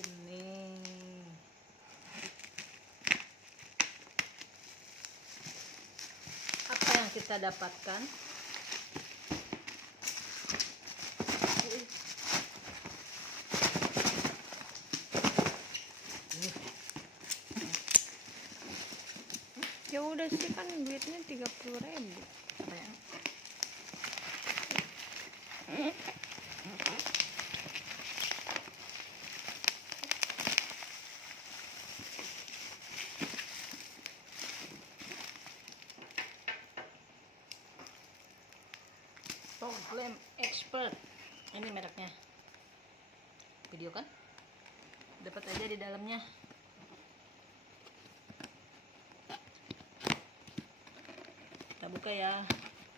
ini apa yang kita dapatkan. Ya udah sih, kan duitnya 30.000. Problem Expert, ini mereknya. Video kan? Dapat aja di dalamnya. Kita buka ya.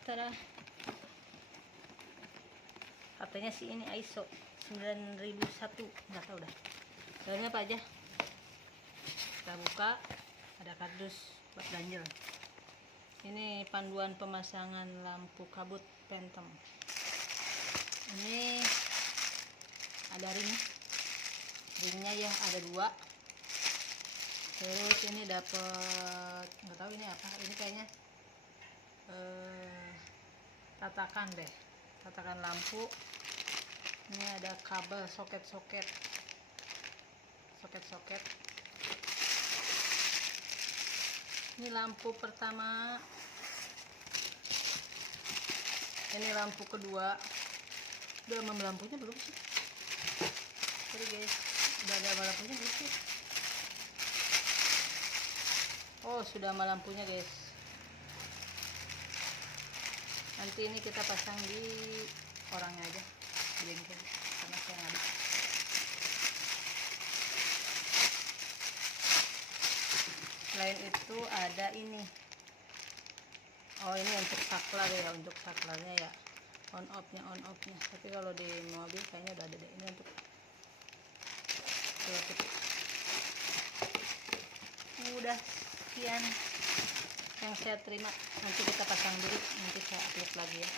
Tada. Katanya sih ini ISO 9001, nggak tahu dah. Dalamnya apa aja? Kita buka, ada kardus buat ganjel. Ini panduan pemasangan lampu kabut Phantom. Ini ada ringnya yang ada 2. Terus ini dapat, nggak tahu ini apa. Ini kayaknya tatakan deh, tatakan lampu. Ini ada kabel soket. Ini lampu pertama, ini lampu kedua. Udah sama lampunya belum sih? Sorry guys, udah ada sama lampunya belum sih? Oh, sudah sama lampunya guys. Nanti ini kita pasang di orangnya aja, di bengkel, karena saya nggak bisa. Selain itu ada ini. Oh, ini untuk saklar ya, untuk saklarnya ya. On off-nya. Tapi kalau di mobil kayaknya udah ada deh. Ini untuk udah sekian yang saya terima. Nanti kita pasang dulu, nanti saya upload lagi ya.